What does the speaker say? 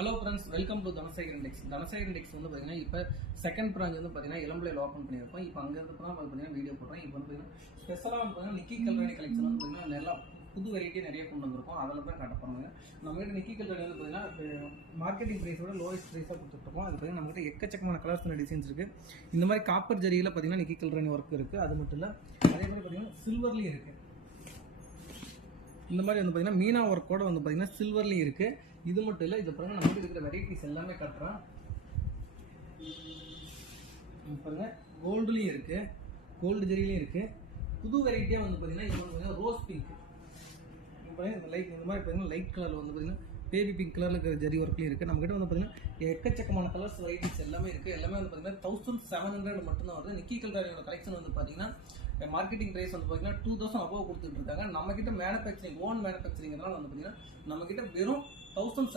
Hello friends, welcome to Dhanasekar index. Dhanasekar index வந்து பார்த்தீங்கன்னா இப்போ செகண்ட் பிரான்ச் வந்து பார்த்தீங்கன்னா இளம்பிள்ளையில் ஓப்பன் பண்ணியிருக்கோம். இப்போ அங்கேருந்து தான் பார்த்தீங்கன்னா வீடியோ போடுறோம். இப்போ வந்து பார்த்தீங்கன்னா ஸ்பெஷலாக வந்து பார்த்தீங்கன்னா நிக்கி கல்ராணி கலெக்ஷன் வந்து பார்த்தீங்கன்னா நல்லா புது வெரைட்டி நிறைய கொண்டு வந்திருக்கோம். அதில் தான் காட்ட போகிறாங்க. நம்மகிட்ட நிக்கி கல்ராணி வந்து பார்த்தீங்கன்னா மார்க்கெட்டிங் ப்ரைஸோட லோவஸ்ட் ப்ரைஸாக கொடுத்துட்ருக்கோம். அது பார்த்தீங்கன்னா நம்மகிட்ட எக்கச்சக்கமான கலர்ஸ் டிசைன்ஸ் இருக்குது. இந்த மாதிரி காப்பர் ஜரியில் பார்த்தீங்கன்னா நிக்கி கல்ராணி ஒர்க் இருக்குது. அது மட்டும் இல்லை, அதே மாதிரி பார்த்தீங்கன்னா சில்வர்லேயும் இருக்குது. இந்த மாதிரி வந்து பார்த்தீங்கன்னா மீனா ஒர்க்கோட வந்து பார்த்தீங்கன்னா சில்வர்லேயும் இருக்குது. இது மட்டும் இல்லை, இது பாருங்க நம்மகிட்ட இருக்கிற வெரைட்டிஸ் எல்லாமே காட்டுறோம். பாருங்க, கோல்டுலேயும் இருக்குது, கோல்டு ஜெரிலையும் இருக்குது. புது வெரைட்டியாக வந்து பார்த்தீங்கன்னா இது வந்து ரோஸ் பிங்க். லைட் இந்த மாதிரி பார்த்தீங்கன்னா லைட் கலரில் வந்து பார்த்தீங்கன்னா பேபி பிங்க் கலரில் இருக்கிற ஜெரி ஒர்க்லேயும் இருக்குது. நம்மகிட்ட வந்து பார்த்தீங்கன்னா எக்கச்சக்கமான கலர்ஸ் வெரைட்டிஸ் எல்லாமே இருக்குது. எல்லாமே வந்து பார்த்தீங்கன்னா 1700 மட்டும்தான் வருது. நிக்கி கல்ராணியோட கலெக்ஷன் வந்து பார்த்தீங்கன்னா மார்க்கெட்டிங் ப்ரைஸ் வந்து பார்த்தீங்கன்னா 2000 அபோவ் கொடுத்துட்டு இருக்காங்க. நம்ம கிட்ட மேனுஃபேக்சரிங் ஓன் மேனுஃபேக்சரிங்னால வந்து பார்த்தீங்கன்னா நம்ம கிட்ட வெறும் 1700